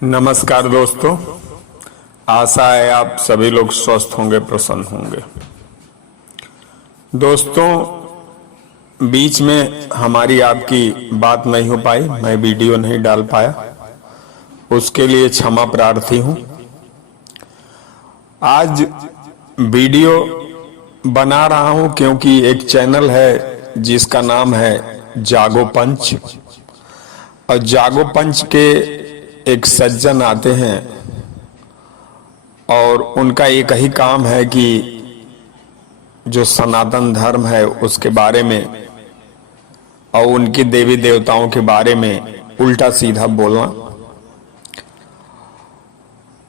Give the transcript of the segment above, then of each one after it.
नमस्कार दोस्तों, आशा है आप सभी लोग स्वस्थ होंगे, प्रसन्न होंगे। दोस्तों, बीच में हमारी आपकी बात नहीं हो पाई, मैं वीडियो नहीं डाल पाया, उसके लिए क्षमा प्रार्थी हूं। आज वीडियो बना रहा हूं क्योंकि एक चैनल है जिसका नाम है जागो पंच, और जागो पंच के एक सज्जन आते हैं और उनका एक ही काम है कि जो सनातन धर्म है उसके बारे में और उनकी देवी देवताओं के बारे में उल्टा सीधा बोलना।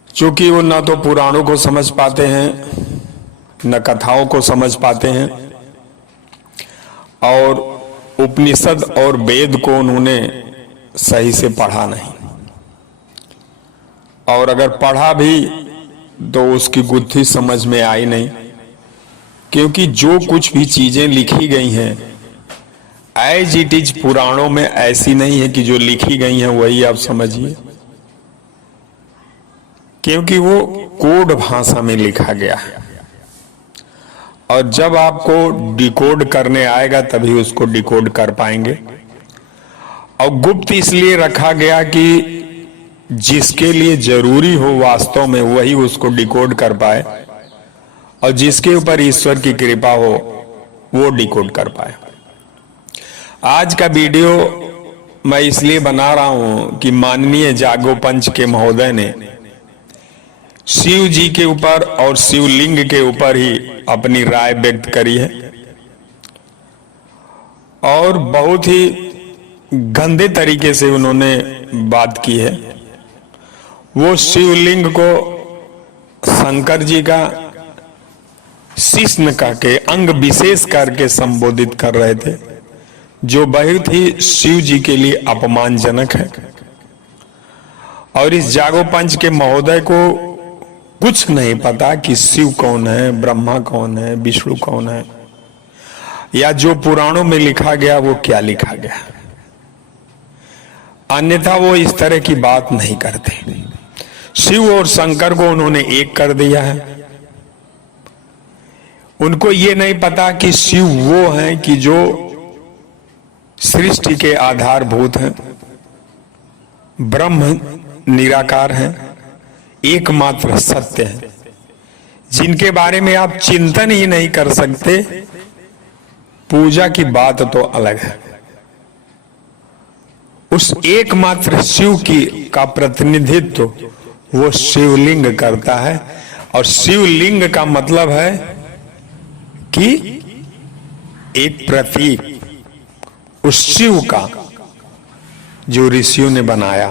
चूंकि वो न तो पुराणों को समझ पाते हैं, न कथाओं को समझ पाते हैं, और उपनिषद और वेद को उन्होंने सही से पढ़ा नहीं, और अगर पढ़ा भी तो उसकी गुत्थी समझ में आई नहीं। क्योंकि जो कुछ भी चीजें लिखी गई हैं एज इट इज पुराणों में ऐसी नहीं है कि जो लिखी गई हैं वही आप समझिए, क्योंकि वो कोड भाषा में लिखा गया है, और जब आपको डिकोड करने आएगा तभी उसको डिकोड कर पाएंगे। और गुप्त इसलिए रखा गया कि जिसके लिए जरूरी हो वास्तव में वही उसको डिकोड कर पाए, और जिसके ऊपर ईश्वर की कृपा हो वो डिकोड कर पाए। आज का वीडियो मैं इसलिए बना रहा हूं कि माननीय जागो पंच के महोदय ने शिव जी के ऊपर और शिवलिंग के ऊपर ही अपनी राय व्यक्त करी है, और बहुत ही गंदे तरीके से उन्होंने बात की है। वो शिवलिंग को शंकर जी का शिश्न करके, अंग विशेष करके संबोधित कर रहे थे, जो बहुत ही शिव जी के लिए अपमानजनक है। और इस जागो पंच के महोदय को कुछ नहीं पता कि शिव कौन है, ब्रह्मा कौन है, विष्णु कौन है, या जो पुराणों में लिखा गया वो क्या लिखा गया। अन्यथा वो इस तरह की बात नहीं करते। शिव और शंकर को उन्होंने एक कर दिया है। उनको ये नहीं पता कि शिव वो हैं कि जो सृष्टि के आधारभूत हैं, ब्रह्म निराकार हैं, एकमात्र सत्य है, जिनके बारे में आप चिंतन ही नहीं कर सकते। पूजा की बात तो अलग है। उस एकमात्र शिव की का प्रतिनिधित्व वो शिवलिंग करता है, और शिवलिंग का मतलब है कि एक प्रतीक उस शिव का जो ऋषियों ने बनाया।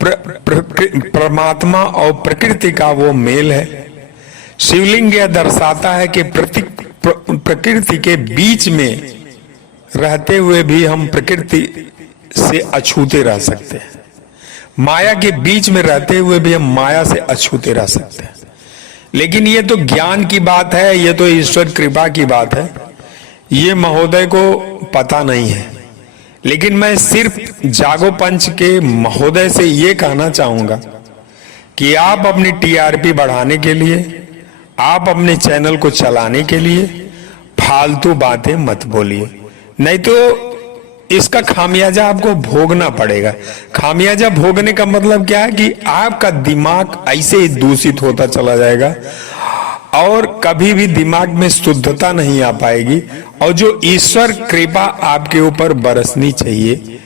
परमात्मा और प्रकृति का वो मेल है। शिवलिंग यह दर्शाता है कि प्रकृति के बीच में रहते हुए भी हम प्रकृति से अछूते रह सकते हैं, माया के बीच में रहते हुए भी हम माया से अछूते रह सकते हैं। लेकिन ये तो ज्ञान की बात है, ये तो ईश्वर कृपा की बात है, ये महोदय को पता नहीं है। लेकिन मैं सिर्फ जागो पंच के महोदय से ये कहना चाहूंगा कि आप अपनी टीआरपी बढ़ाने के लिए, आप अपने चैनल को चलाने के लिए फालतू बातें मत बोलिए, नहीं तो इसका खामियाजा आपको भोगना पड़ेगा। खामियाजा भोगने का मतलब क्या है कि आपका दिमाग ऐसे ही दूषित होता चला जाएगा, और कभी भी दिमाग में शुद्धता नहीं आ पाएगी। और जो ईश्वर कृपा आपके ऊपर बरसनी चाहिए,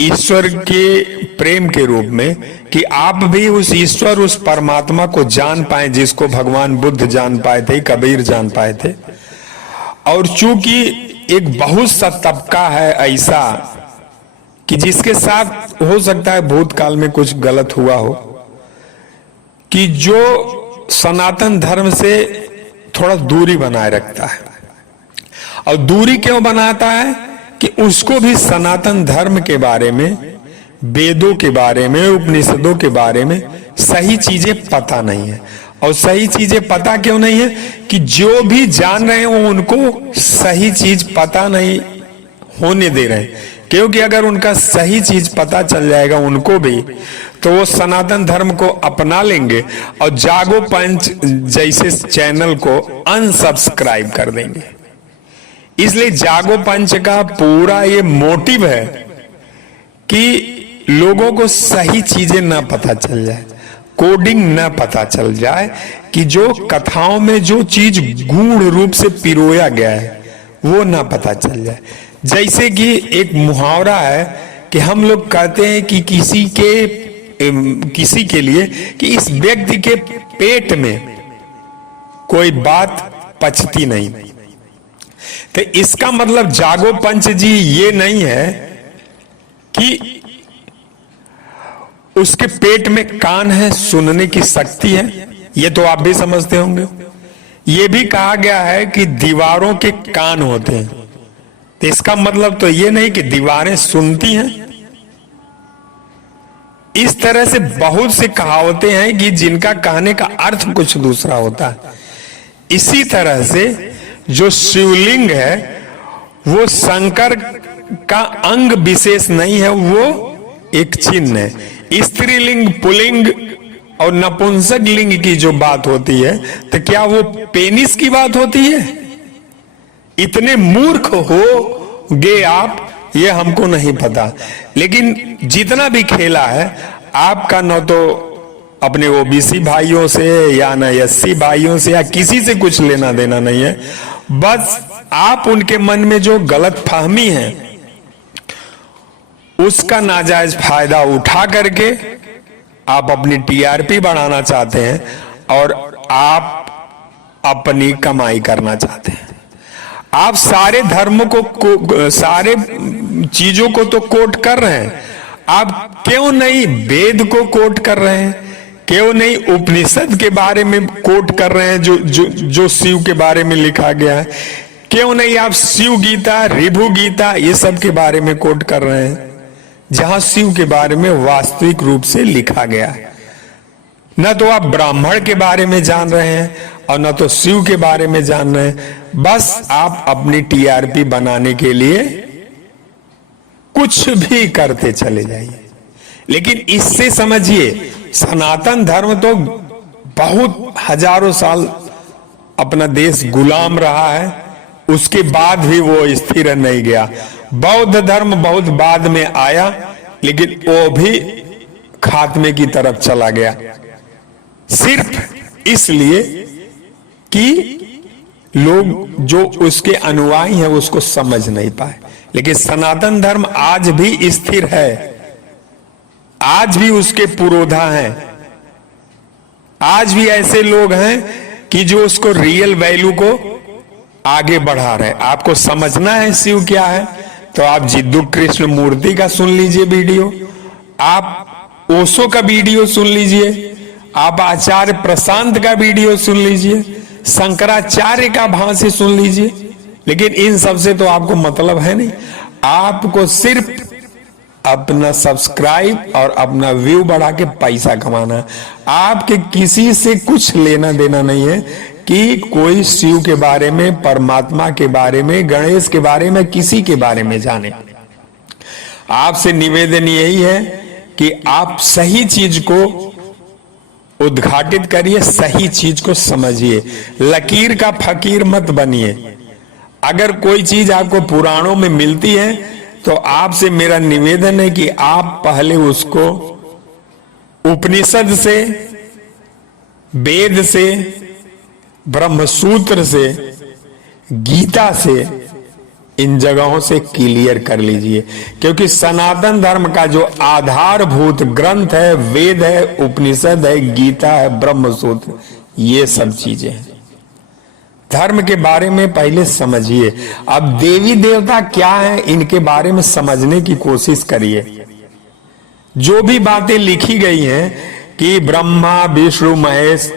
ईश्वर के प्रेम के रूप में, कि आप भी उस ईश्वर, उस परमात्मा को जान पाए, जिसको भगवान बुद्ध जान पाए थे, कबीर जान पाए थे। और चूंकि एक बहुत सा तबका है ऐसा कि जिसके साथ हो सकता है भूतकाल में कुछ गलत हुआ हो, कि जो सनातन धर्म से थोड़ा दूरी बनाए रखता है। और दूरी क्यों बनाता है कि उसको भी सनातन धर्म के बारे में, वेदों के बारे में, उपनिषदों के बारे में सही चीजें पता नहीं है। और सही चीजें पता क्यों नहीं है कि जो भी जान रहे हैं वो उनको सही चीज पता नहीं होने दे रहे हैं। क्योंकि अगर उनका सही चीज पता चल जाएगा उनको भी, तो वो सनातन धर्म को अपना लेंगे और जागो पंच जैसे चैनल को अनसब्सक्राइब कर देंगे। इसलिए जागो पंच का पूरा ये मोटिव है कि लोगों को सही चीजें ना पता चल जाए, कोडिंग ना पता चल जाए, कि जो कथाओं में जो चीज गूढ़ रूप से पिरोया गया है वो ना पता चल जाए। जैसे कि एक मुहावरा है कि हम लोग कहते हैं कि किसी के लिए कि इस व्यक्ति के पेट में कोई बात पचती नहीं, तो इसका मतलब जागो पंच जी ये नहीं है कि उसके पेट में कान है, सुनने की शक्ति है, ये तो आप भी समझते होंगे। ये भी कहा गया है कि दीवारों के कान होते हैं, तो इसका मतलब तो ये नहीं कि दीवारें सुनती हैं। इस तरह से बहुत सी कहावतें हैं कि जिनका कहने का अर्थ कुछ दूसरा होता है। इसी तरह से जो शिवलिंग है वो शंकर का अंग विशेष नहीं है, वो एक चिन्ह है। स्त्रीलिंग, पुल्लिंग और नपुंसक लिंग की जो बात होती है, तो क्या वो पेनिस की बात होती है? इतने मूर्ख हो गे आप, ये हमको नहीं पता। लेकिन जितना भी खेला है आपका, न तो अपने ओबीसी भाइयों से या न एससी भाइयों से या किसी से कुछ लेना देना नहीं है। बस आप उनके मन में जो गलत फहमी है उसका नाजायज फायदा उठा करके आप अपनी टीआरपी बढ़ाना चाहते हैं और आप अपनी कमाई करना चाहते हैं। आप सारे धर्मों को सारे चीजों को तो कोट कर रहे हैं, आप क्यों नहीं वेद को कोट कर रहे हैं? क्यों नहीं उपनिषद के बारे में कोट कर रहे हैं जो शिव के बारे में लिखा गया है? क्यों नहीं आप शिव गीता, ऋभु गीता, ये सब के बारे में कोट कर रहे हैं, जहां शिव के बारे में वास्तविक रूप से लिखा गया है? न तो आप ब्राह्मण के बारे में जान रहे हैं और न तो शिव के बारे में जान रहे हैं। बस आप अपनी टीआरपी बनाने के लिए कुछ भी करते चले जाइए। लेकिन इससे समझिए, सनातन धर्म तो बहुत हजारों साल अपना देश गुलाम रहा है, उसके बाद भी वो स्थिर नहीं गया। बौद्ध धर्म बहुत बाद में आया, लेकिन वो भी खात्मे की तरफ चला गया, सिर्फ इसलिए कि लोग जो उसके अनुयायी हैं उसको समझ नहीं पाए। लेकिन सनातन धर्म आज भी स्थिर है, आज भी उसके पुरोधा हैं, आज भी ऐसे लोग हैं कि जो उसको रियल वैल्यू को आगे बढ़ा रहे हैं। आपको समझना है शिव क्या है, तो आप जिद्दू कृष्ण मूर्ति का सुन लीजिए वीडियो, आप ओशो का वीडियो सुन लीजिए, आप आचार्य प्रशांत का वीडियो सुन लीजिए, शंकराचार्य का भाष्य सुन लीजिए। लेकिन इन सब से तो आपको मतलब है नहीं, आपको सिर्फ अपना सब्सक्राइब और अपना व्यू बढ़ा के पैसा कमाना है। आपके किसी से कुछ लेना देना नहीं है कि कोई शिव के बारे में, परमात्मा के बारे में, गणेश के बारे में, किसी के बारे में जाने। आपसे निवेदन यही है कि आप सही चीज को उद्घाटित करिए, सही चीज को समझिए, लकीर का फकीर मत बनिए। अगर कोई चीज आपको पुराणों में मिलती है तो आपसे मेरा निवेदन है कि आप पहले उसको उपनिषद से, वेद से, ब्रह्मसूत्र से, गीता से, इन जगहों से क्लियर कर लीजिए। क्योंकि सनातन धर्म का जो आधारभूत ग्रंथ है, वेद है, उपनिषद है, गीता है, ब्रह्मसूत्र, ये सब चीजें हैं। धर्म के बारे में पहले समझिए। अब देवी देवता क्या है, इनके बारे में समझने की कोशिश करिए। जो भी बातें लिखी गई हैं कि ब्रह्मा, विष्णु, महेश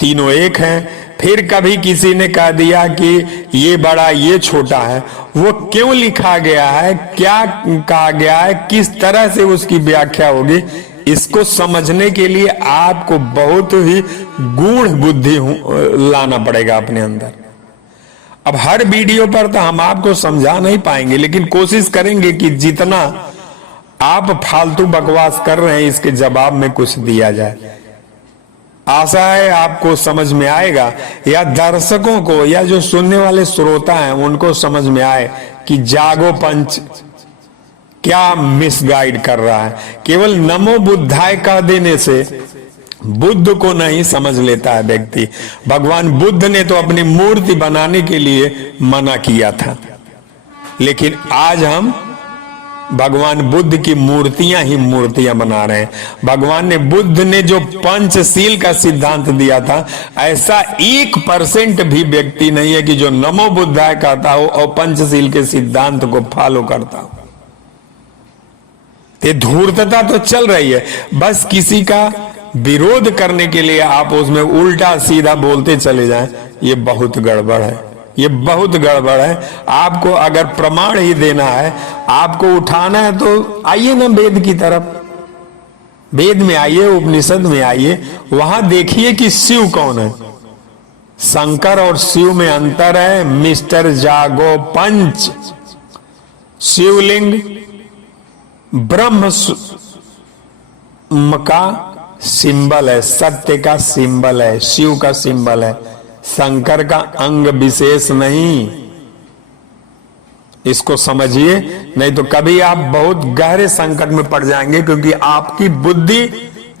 तीनों एक हैं, फिर कभी किसी ने कह दिया कि ये बड़ा ये छोटा है, वो क्यों लिखा गया है, क्या कहा गया है, किस तरह से उसकी व्याख्या होगी, इसको समझने के लिए आपको बहुत ही गूढ़ बुद्धि लाना पड़ेगा अपने अंदर। अब हर वीडियो पर तो हम आपको समझा नहीं पाएंगे, लेकिन कोशिश करेंगे कि जितना आप फालतू बकवास कर रहे हैं इसके जवाब में कुछ दिया जाए। आशा है आपको समझ में आएगा, या दर्शकों को या जो सुनने वाले श्रोता हैं उनको समझ में आए कि जागो पंच क्या मिसगाइड कर रहा है। केवल नमो बुद्धाय कह देने से बुद्ध को नहीं समझ लेता है व्यक्ति। भगवान बुद्ध ने तो अपनी मूर्ति बनाने के लिए मना किया था, लेकिन आज हम भगवान बुद्ध की मूर्तियां ही मूर्तियां बना रहे हैं। भगवान ने बुद्ध ने जो पंचशील का सिद्धांत दिया था, ऐसा 1% भी व्यक्ति नहीं है कि जो नमो बुद्धाय कहता हो और पंचशील के सिद्धांत को फॉलो करता हो। ये धूर्तता तो चल रही है, बस किसी का विरोध करने के लिए आप उसमें उल्टा सीधा बोलते चले जाएं, ये बहुत गड़बड़ है, ये बहुत गड़बड़ है। आपको अगर प्रमाण ही देना है, आपको उठाना है तो आइए ना वेद की तरफ, वेद में आइए, उपनिषद में आइए, वहां देखिए कि शिव कौन है। शंकर और शिव में अंतर है। मिस्टर जागो पंच, शिवलिंग ब्रह्म का सिंबल है, सत्य का सिंबल है, शिव का सिंबल है, शंकर का अंग विशेष नहीं। इसको समझिए, नहीं तो कभी आप बहुत गहरे संकट में पड़ जाएंगे, क्योंकि आपकी बुद्धि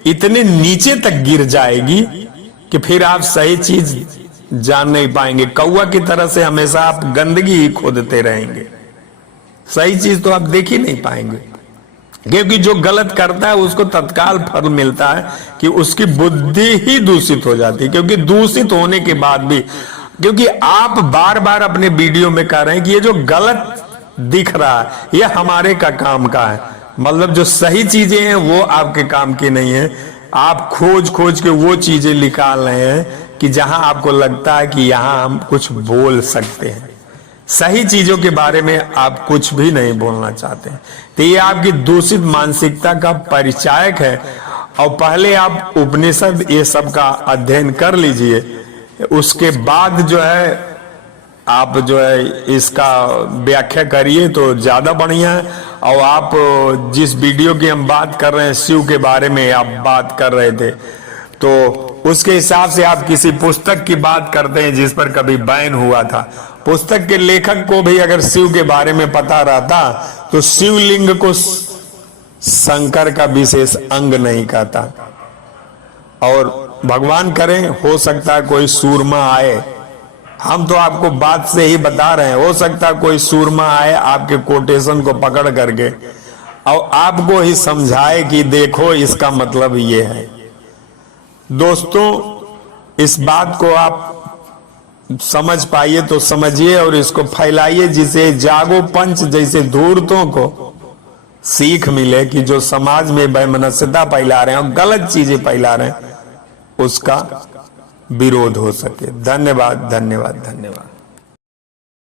इतने नीचे तक गिर जाएगी कि फिर आप सही चीज जान नहीं पाएंगे। कौवा की तरह से हमेशा आप गंदगी ही खोदते रहेंगे, सही चीज तो आप देख ही नहीं पाएंगे। क्योंकि जो गलत करता है उसको तत्काल फल मिलता है कि उसकी बुद्धि ही दूषित हो जाती है। क्योंकि दूषित होने के बाद भी, क्योंकि आप बार बार अपने वीडियो में कह रहे हैं कि ये जो गलत दिख रहा है ये हमारे का काम का है, मतलब जो सही चीजें हैं वो आपके काम की नहीं है। आप खोज खोज के वो चीजें निकाल रहे हैं कि जहां आपको लगता है कि यहां हम कुछ बोल सकते हैं। सही चीजों के बारे में आप कुछ भी नहीं बोलना चाहते हैं, तो ये आपकी दूषित मानसिकता का परिचायक है। और पहले आप उपनिषद ये सब का अध्ययन कर लीजिए, उसके बाद जो है आप जो है इसका व्याख्या करिए तो ज्यादा बढ़िया है। और आप जिस वीडियो की हम बात कर रहे हैं, शिव के बारे में आप बात कर रहे थे, तो उसके हिसाब से आप किसी पुस्तक की बात करते हैं जिस पर कभी बैन हुआ था। पुस्तक के लेखक को भी अगर शिव के बारे में पता रहता तो शिवलिंग को शंकर का विशेष अंग नहीं कहता। और भगवान करें, हो सकता है कोई सूरमा आए, हम तो आपको बात से ही बता रहे हैं, हो सकता है कोई सूरमा आए आपके कोटेशन को पकड़ करके और आपको ही समझाए कि देखो इसका मतलब ये है। दोस्तों, इस बात को आप समझ पाइए तो समझिए और इसको फैलाइए, जिसे जागो पंच जैसे धूर्तों को सीख मिले कि जो समाज में वैमनस्यता फैला रहे हैं और गलत चीजें फैला रहे हैं उसका विरोध हो सके। धन्यवाद, धन्यवाद, धन्यवाद।